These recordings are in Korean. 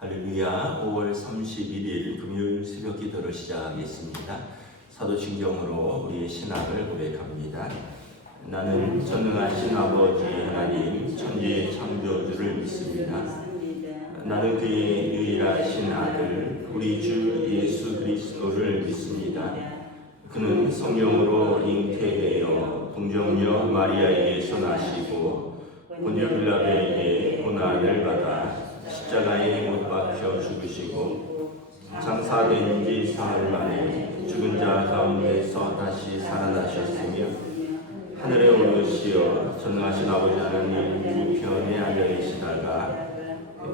할렐루야. 5월 31일 금요일 새벽 기도를 시작하겠습니다. 사도신경으로 우리의 신앙을 고백합니다. 나는 전능하신 아버지 하나님 천지의 창조주를 믿습니다. 나는 그의 유일하신 아들 우리 주 예수 그리스도를 믿습니다. 그는 성령으로 잉태되어 동정녀 마리아에게서 나시고 본디오 빌라도에게 고난을 받아 십자가에 못 박혀 죽으시고 장사된 지 사흘 만에 죽은 자 가운데서 다시 살아나셨으며 하늘에 올르시어 전능하신 아버지 하나님 우편에 앉아 계시다가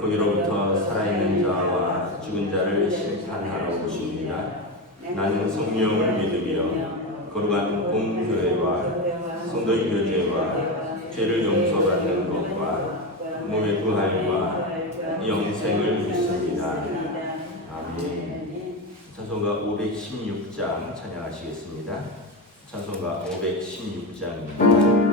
거기로부터 살아있는 자와 죽은 자를 심판하러 오십니다. 나는 성령을 믿으며 거룩한 공교회와 성도의 교제와 죄를 용서받는 것과 몸의 부활과 영생을 믿습니다. 아멘. 찬송가 516장 찬양하시겠습니다. 찬송가 516장입니다.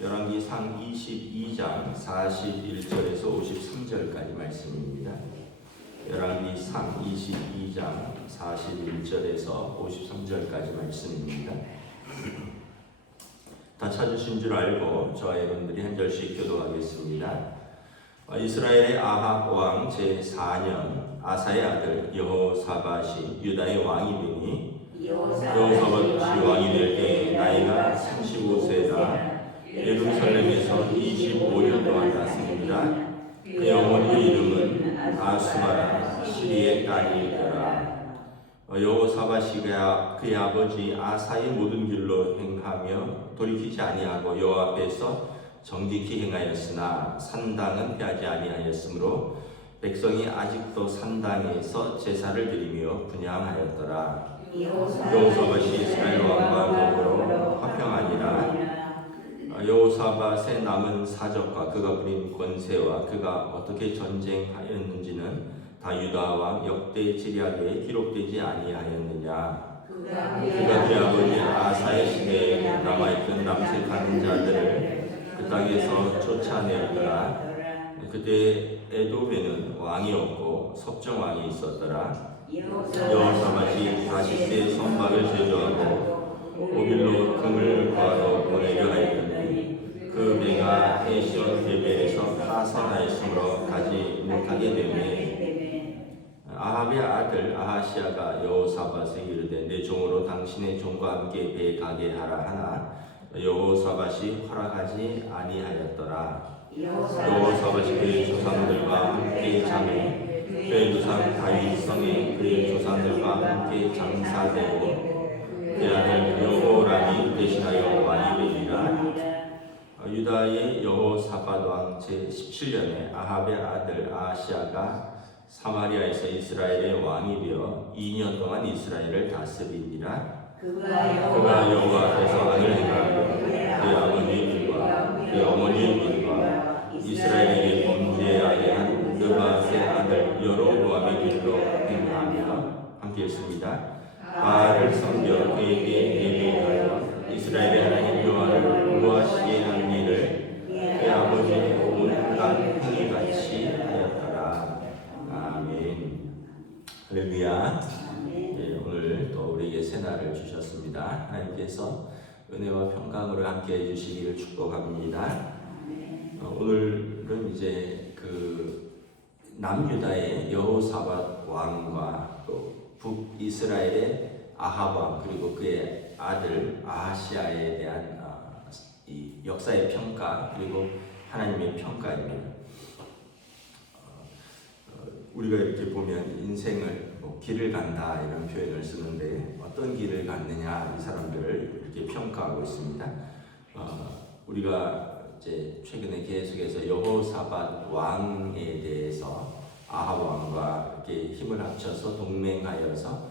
열왕기상 22장 41절에서 53절까지 말씀입니다. 열왕기상 22장 41절에서 53절까지 말씀입니다. 다 찾으신 줄 알고 저와 여러분들이 한 절씩 교도하겠습니다. 말씀입니다. 이스라엘의 아합 왕 제4년 아사의 아들 여호사밧이 유다의 왕이 되니 여호사밧이 왕이 될 때 나이가 35세다. 예루살렘에서 25년 동안 다스립니다. 그의 어머니 이름은 아수마라 시리의 딸이더라. 여호사밧이 그의 아버지 아사의 모든 길로 행하며 돌이키지 아니하고 여호와 앞에서 정직히 행하였으나 산당은 피하지 아니하였으므로 백성이 아직도 산당에서 제사를 드리며 분향하였더라. 여호사밧이 이스라엘 왕과 더불어 화평하니라. 여호사밧의 남은 사적과 그가 부린 권세와 그가 어떻게 전쟁하였는지는 다 유다 왕 역대 지략에 기록되지 아니하였느냐. 그가 그의 아버지 아사의 시대에 남아있던 남색하는 자들을 그 땅에서 쫓아내었더라. 그때 에돔에는 왕이 없고 석정 왕이 있었더라. 여호사밧이 다시스의 선박을 제조하고 오빌로 금을 구하러 보내려 하였더니 그 배가 에시온 베벨에서 파선하였으므로 가지 못하게 되매 아합의 아들 아하시아가 여호사밧에게 이르되 내 종으로 당신의 종과 함께 배에 가게 하라 하나 여호사밧이 허락하지 아니하였더라. 여호사밧이 그의 조상들과 함께 잠에 그의 조상 다윗성에 그의 조상들과 함께 장사되고 그의 아들 여호람이 대신하여 왕이 되니라. 유다의 여호사밧 왕 제17년에 아합의 아들 아하시아가 사마리아에서 이스라엘의 왕이 되어 2년 동안 이스라엘을 다스리니라. 그가 여호와 앞에서 왕을 행하고 그의 아버지의 길과 그의 어머니의 길과 이스라엘에게 범죄하게 한 느밧의 아들 여로보암의 길로 행하며 함께 했습니다. 바알을 섬겨 그에게 예배하여 이스라엘의 하나님 여호와를 노하시게 한 일을 그의 아버지의 온갖 행위같이 하였더라. 아멘. 할렐루야. 네, 오늘 또 우리에게 새날을 주셨습니다. 하나님께서 은혜와 평강으로 함께 해주시기를 축복합니다. 오늘은 이제 그 남유다의 여호사밧 왕과 또 북이스라엘의 아합 왕 그리고 그의 아들 아하시아에 대한 이 역사의 평가 그리고 하나님의 평가입니다. 우리가 이렇게 보면 인생을 길을 간다 이런 표현을 쓰는데 어떤 길을 갔느냐 이 사람들을 이렇게 평가하고 있습니다. 우리가 이제 최근에 계속해서 여호사밧 왕에 대해서 아합 왕과 이렇게 힘을 합쳐서 동맹하여서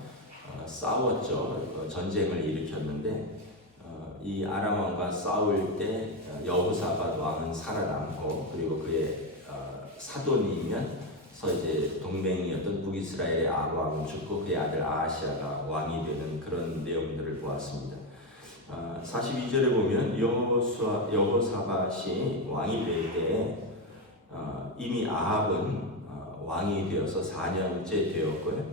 싸웠죠. 전쟁을 일으켰는데 이 아람 왕과 싸울 때 여호사밧 왕은 살아남고 그리고 그의 사돈이면서 이제 동맹이었던 북이스라엘의 아합 왕은 죽고 그의 아들 아하시아가 왕이 되는 그런 내용들을 보았습니다. 42절에 보면 여호사밧이 왕이 될 때 이미 아합은 왕이 되어서 4년째 되었고요.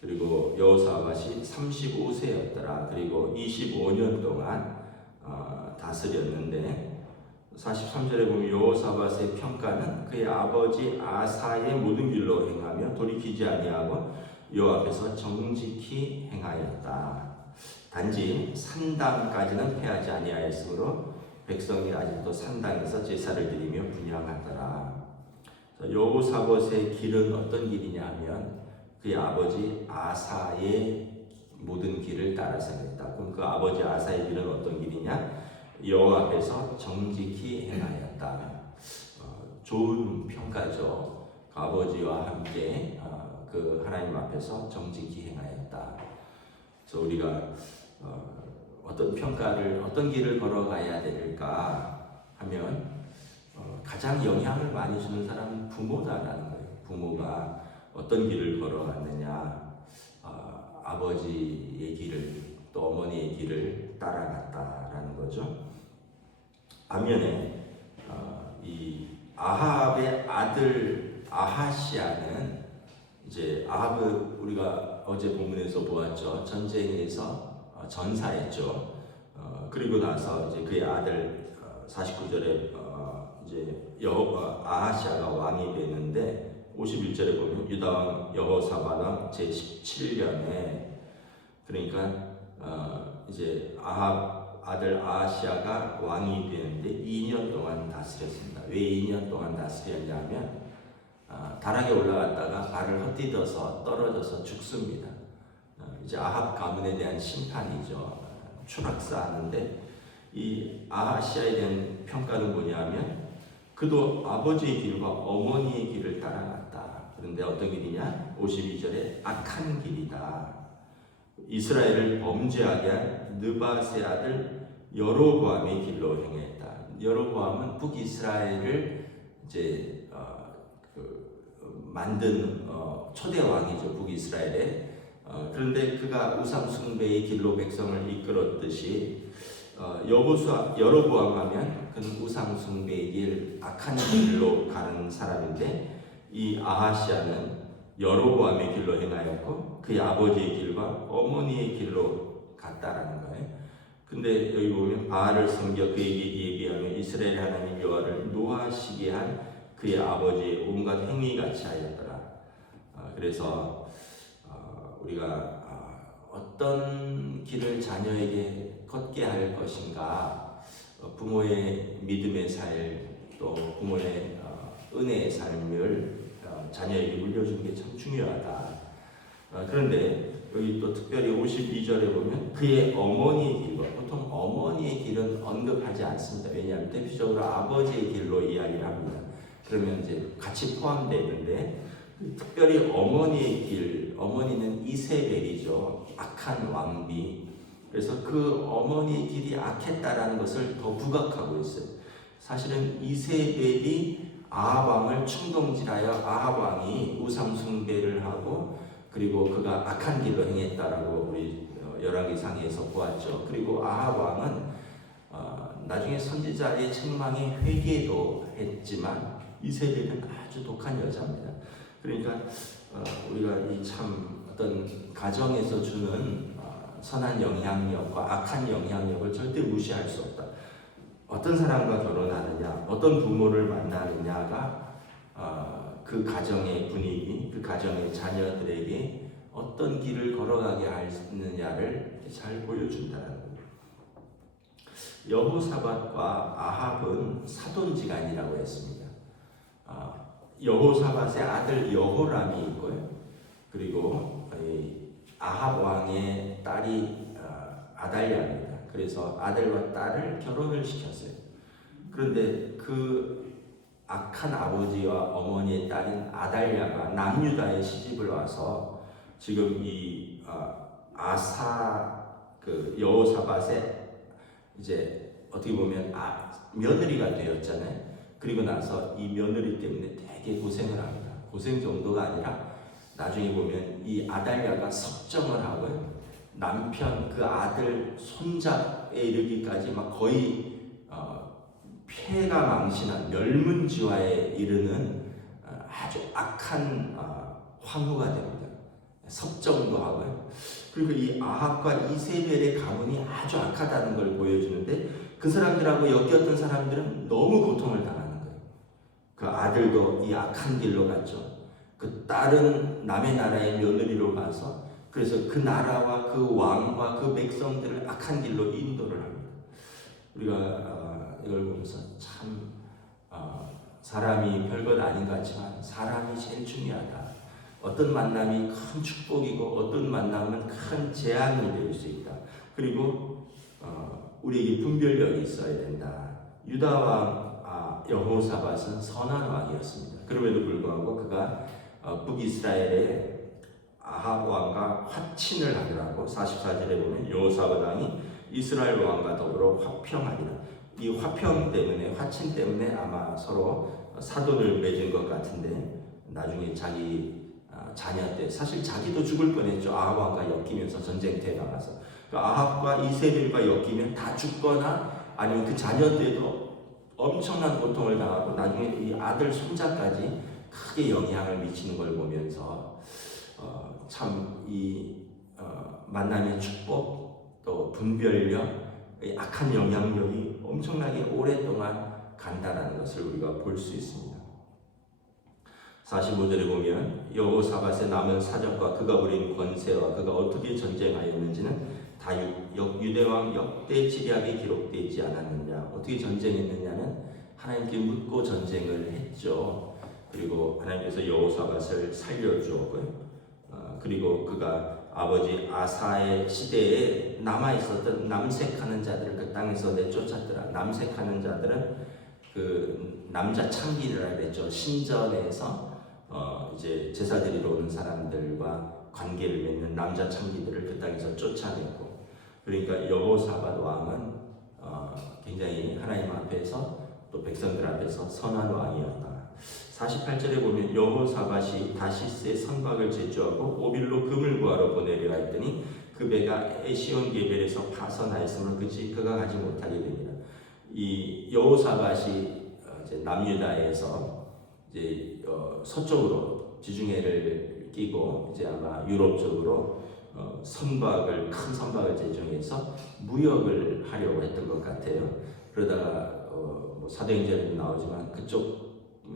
그리고 여호사밧이 35세였더라. 그리고 25년 동안 다스렸는데 43절에 보면 여호사밧의 평가는 그의 아버지 아사의 모든 길로 행하며 돌이키지 아니하고 여호와 앞에서 정직히 행하였다. 단지 산당까지는 패하지 아니하였으므로 백성이 아직도 산당에서 제사를 드리며 분향하더라. 여호사밧의 길은 어떤 길이냐 하면 그의 아버지 아사의 모든 길을 따라서 했다. 그럼 그 아버지 아사의 길은 어떤 길이냐? 여호와 앞에서 정직히 행하였다. 좋은 평가죠. 그 아버지와 함께 그 하나님 앞에서 정직히 행하였다. 그래서 우리가 어떤 평가를 어떤 길을 걸어가야 될까 하면 가장 영향을 많이 주는 사람은 부모다라는 거예요. 부모가 어떤 길을 걸어갔느냐, 아버지의 길을 또 어머니의 길을 따라갔다라는 거죠. 반면에 이 아합의 아들 아하시아는 이제 아합을 우리가 어제 본문에서 보았죠. 전쟁에서 전사했죠. 그리고 나서 이제 그의 아들 49절에 이제 아하시아가 왕이 되는데 51절에 보면 유다 왕 여호사밧 왕 제 17년에, 그러니까 이제 아합 아들 아하시아가 왕이 되는데 2년 동안 다스렸습니다. 왜 2년 동안 다스렸냐면 다락에 올라갔다가 발을 헛디뎌서 떨어져서 죽습니다. 이제 아합 가문에 대한 심판이죠. 추락사하는데, 이 아하시아에 대한 평가는 뭐냐면 그도 아버지의 길과 어머니의 길을 따라갔다. 그런데 어떤 길이냐? 52절에 악한 길이다. 이스라엘을 범죄하게 한 느밧의 아들 여로보암의 길로 행했다. 여로보암은 북이스라엘을 이제 만든 초대 왕이죠. 북이스라엘에. 그런데 그가 우상 숭배의 길로 백성을 이끌었듯이 여로보암 하면 그는 우상 숭배의 길, 악한 길로 가는 사람인데, 이 아하시아는 여로보암의 길로 행하였고 그의 아버지의 길과 어머니의 길로 갔다라는 거예요. 근데 여기 보면 바알을 섬겨 그에게 예비하며 이스라엘 하나님 여호와를 노하시게 한 그의 아버지의 온갖 행위같이 하였더라. 그래서 우리가 어떤 길을 자녀에게 걷게 할 것인가, 부모의 믿음의 삶, 또 부모의 은혜의 삶을 자녀에게 물려주는 게 참 중요하다. 그런데 여기 또 특별히 52절에 보면 그의 어머니의 길과, 보통 어머니의 길은 언급하지 않습니다. 왜냐하면 대표적으로 아버지의 길로 이야기를 합니다. 그러면 이제 같이 포함되는데, 특별히 어머니의 길, 어머니는 이세벨이죠. 악한 왕비. 그래서 그 어머니의 길이 악했다라는 것을 더 부각하고 있어요. 사실은 이세벨이 아합 왕을 충동질하여 아합 왕이 우상 숭배를 하고, 그리고 그가 악한 길로 행했다라고 우리 열왕기상에서 보았죠. 그리고 아합 왕은 나중에 선지자의 책망에 회개도 했지만 이세벨은 아주 독한 여자입니다. 그러니까 우리가 이 참 어떤 가정에서 주는 선한 영향력과 악한 영향력을 절대 무시할 수 없다. 어떤 사람과 결혼하느냐, 어떤 부모를 만나느냐가 그 가정의 분위기, 그 가정의 자녀들에게 어떤 길을 걸어가게 하느냐를 잘 보여준다는 겁니다. 여호사밧과 아합은 사돈지간이라고 했습니다. 여호사밧의 아들 여호람이 있고요. 그리고 아합 왕의 딸이 아달랴입니다. 그래서 아들과 딸을 결혼을 시켰어요. 그런데 그 악한 아버지와 어머니의 딸인 아달랴가 남유다에 시집을 와서 지금 이 그 여호사밧의 이제 어떻게 보면 며느리가 되었잖아요. 그리고 나서 이 며느리 때문에 되게 고생을 합니다. 고생 정도가 아니라 나중에 보면 이 아달랴가 섭정을 하고요. 남편 그 아들 손자에 이르기까지 막 거의 폐가 망신한 멸문지화에 이르는 아주 악한 황후가 됩니다. 섭정도 하고요. 그리고 이 아합과 이세벨의 가문이 아주 악하다는 걸 보여주는데, 그 사람들하고 엮였던 사람들은 너무 고통을 당하는 거예요. 그 아들도 이 악한 길로 갔죠. 그 딸은 남의 나라의 며느리로 가서, 그래서 그 나라와 그 왕과 그 백성들을 악한 길로 인도를 합니다. 우리가 이걸 보면서 참 사람이 별것 아닌 것 같지만 사람이 제일 중요하다. 어떤 만남이 큰 축복이고 어떤 만남은 큰 재앙이 될 수 있다. 그리고 우리에게 분별력이 있어야 된다. 유다 왕 여호사밧은 선한 왕이었습니다. 그럼에도 불구하고 그가 북이스라엘의 아합 왕과 화친을 하더라고. 44절에 보면 여호사밧 왕이 이스라엘 왕과 더불어 화평하리라. 이 화평 때문에, 화친 때문에 아마 서로 사돈을 맺은 것 같은데, 나중에 자기 자녀 때 사실 자기도 죽을 뻔했죠. 아합 왕과 엮이면서 전쟁터에 나가서. 아합과 이세벨과 엮이면 다 죽거나 아니면 그 자녀 때도 엄청난 고통을 당하고 나중에 이 아들 손자까지 크게 영향을 미치는 걸 보면서 참 이 만남의 축복, 또 분별력, 악한 영향력이 엄청나게 오랫동안 간다라는 것을 우리가 볼 수 있습니다. 45절에 보면 여호사밧의 남은 사적과 그가 부린 권세와 그가 어떻게 전쟁하였는지는 다 유대왕 역대 지략에 기록되어 있지 않았느냐. 어떻게 전쟁했느냐는 하나님께 묻고 전쟁을 했죠. 그리고 하나님께서 여호사밧을 살려주었고요. 그리고 그가 아버지 아사의 시대에 남아있었던 남색하는 자들을 그 땅에서 내쫓았더라. 남색하는 자들은 그 남자 창기라 그랬죠. 신전에서 이제 제사 드리러 오는 사람들과 관계를 맺는 남자 창기들을 그 땅에서 쫓아냈고, 그러니까 여호사밧 왕은 굉장히 하나님 앞에서 또 백성들 앞에서 선한 왕이었다. 48절에 보면 여호사밧이 다시스의 선박을 제주하고 오빌로 금을 구하러 보내려 했더니 그 배가 에시온 게벨에서 파선하였으므로 그가 가지 못하게 됩니다. 이 여호사밧이 이제 남유다에서 이제 서쪽으로 지중해를 끼고 이제 아마 유럽 쪽으로 큰 선박을 제정해서 무역을 하려고 했던 것 같아요. 그러다가 사도행전에도 나오지만 그쪽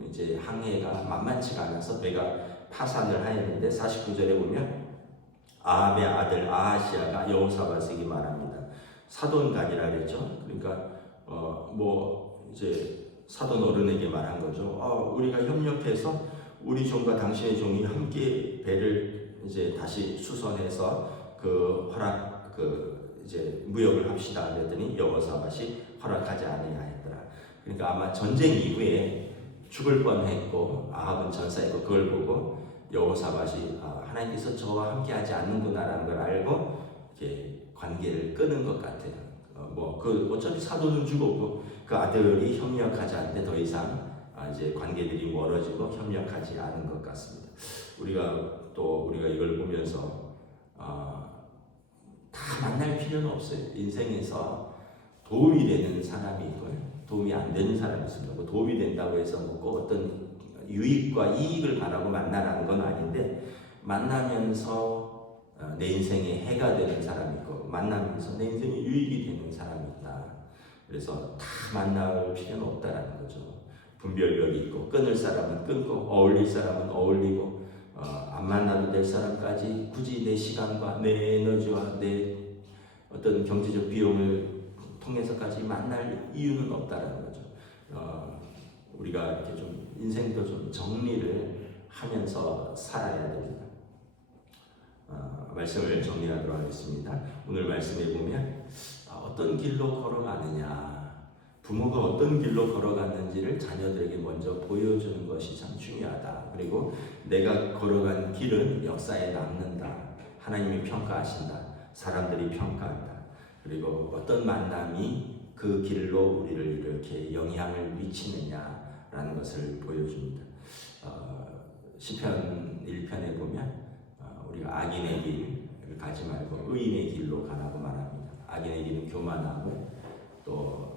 이제 항해가 만만치가 않아서 배가 파산을 하였는데 49절에 보면 아합의 아들 아하시아가 여호사밧에게 말합니다. 사돈간이라 그랬죠. 그러니까 이제 사돈 어른에게 말한 거죠. 우리가 협력해서 우리 종과 당신의 종이 함께 배를 이제 다시 수선해서 이제 무역을 합시다 그랬더니 여호사밧이 허락하지 아니하였더라. 그러니까 아마 전쟁 이후에 죽을 뻔했고 아합은 전사했고 그걸 보고 여호사밧이 하나님께서 저와 함께하지 않는구나라는 걸 알고 이렇게 관계를 끄는 것 같아요. 어차피 사돈은 죽었고 그 아들이 협력하지 않는데 더 이상 이제 관계들이 멀어지고 협력하지 않은 것 같습니다. 우리가 이걸 보면서 다 만날 필요는 없어요. 인생에서 도움이 되는 사람이 있고요. 도움이 안 되는 사람이 있습니다. 도움이 된다고 해서 꼭 어떤 유익과 이익을 바라고 만나라는 건 아닌데, 만나면서 내 인생에 해가 되는 사람이 있고 만나면서 내 인생에 유익이 되는 사람이 있다. 그래서 다 만날 필요는 없다라는 거죠. 분별력이 있고 끊을 사람은 끊고 어울릴 사람은 어울리고 안 만나도 될 사람까지 굳이 내 시간과 내 에너지와 내 어떤 경제적 비용을 통해서까지 만날 이유는 없다라는 거죠. 우리가 이렇게 좀 인생도 좀 정리를 하면서 살아야 됩니다. 말씀을 정리하도록 하겠습니다. 오늘 말씀에 보면 어떤 길로 걸어가느냐, 부모가 어떤 길로 걸어갔는지를 자녀들에게 먼저 보여주는 것이 참 중요하다. 그리고 내가 걸어간 길은 역사에 남는다. 하나님이 평가하신다. 사람들이 평가한다. 그리고 어떤 만남이 그 길로 우리를 이렇게 영향을 미치느냐라는 것을 보여줍니다. 시편 1편에 보면 우리가 악인의 길을 가지 말고 의인의 길로 가라고 말합니다. 악인의 길은 교만하고 또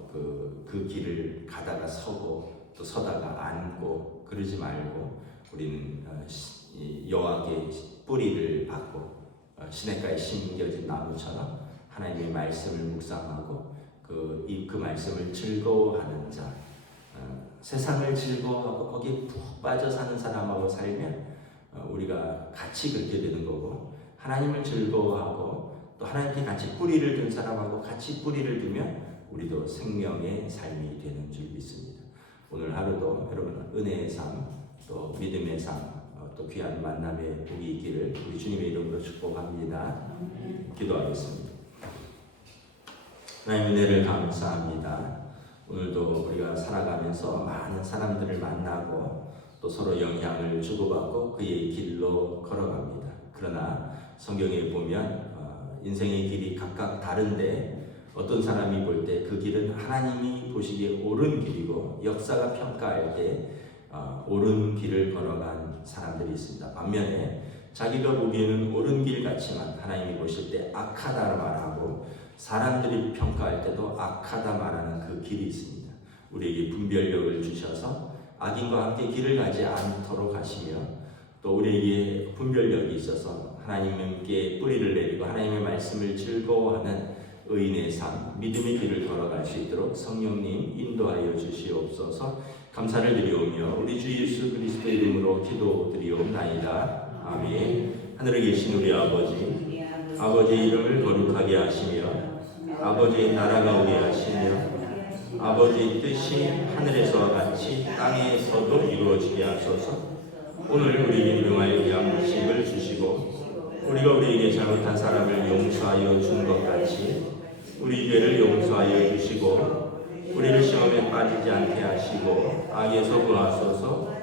그 길을 가다가 서고 또 서다가 앉고 그러지 말고 우리는 여호와께 뿌리를 받고 시냇가에 심겨진 나무처럼 하나님의 말씀을 묵상하고 그 말씀을 즐거워하는 자, 세상을 즐거워하고 거기에 푹 빠져 사는 사람하고 살면 우리가 같이 그렇게 되는 거고, 하나님을 즐거워하고 또 하나님께 같이 뿌리를 든 사람하고 같이 뿌리를 두면 우리도 생명의 삶이 되는 줄 믿습니다. 오늘 하루도 여러분 은혜의 삶, 또 믿음의 삶, 또 귀한 만남의 복이 있기를 우리 주님의 이름으로 축복합니다. 기도하겠습니다. 하나님 은혜를 감사합니다. 오늘도 우리가 살아가면서 많은 사람들을 만나고 또 서로 영향을 주고받고 그의 길로 걸어갑니다. 그러나 성경에 보면 인생의 길이 각각 다른데 어떤 사람이 볼 때 그 길은 하나님이 보시기에 옳은 길이고 역사가 평가할 때 옳은 길을 걸어간 사람들이 있습니다. 반면에 자기가 보기에는 옳은 길 같지만 하나님이 보실 때 악하다 말하고 사람들이 평가할 때도 악하다 말하는 그 길이 있습니다. 우리에게 분별력을 주셔서 악인과 함께 길을 가지 않도록 하시며 또 우리에게 분별력이 있어서 하나님께 뿌리를 내리고 하나님의 말씀을 즐거워하는 의인의 삶, 믿음의 길을 걸어갈 수 있도록 성령님 인도하여 주시옵소서. 감사를 드리오며 우리 주 예수 그리스도 이름으로 기도드리옵나이다. 아멘. 하늘에 계신 우리 아버지의 이름을 거룩하게 하시며 아버지의 나라가 오게 하시며 아버지의 뜻이 하늘에서와 같이 땅에서도 이루어지게 하소서. 오늘 우리에게 일용할 양식을 주시고 우리가 우리에게 잘못한 사람을 용서하여 준 것 같이 우리 죄를 용서하여 주시고 우리를 시험에 빠지지 않게 하시고 악에서 구하소서.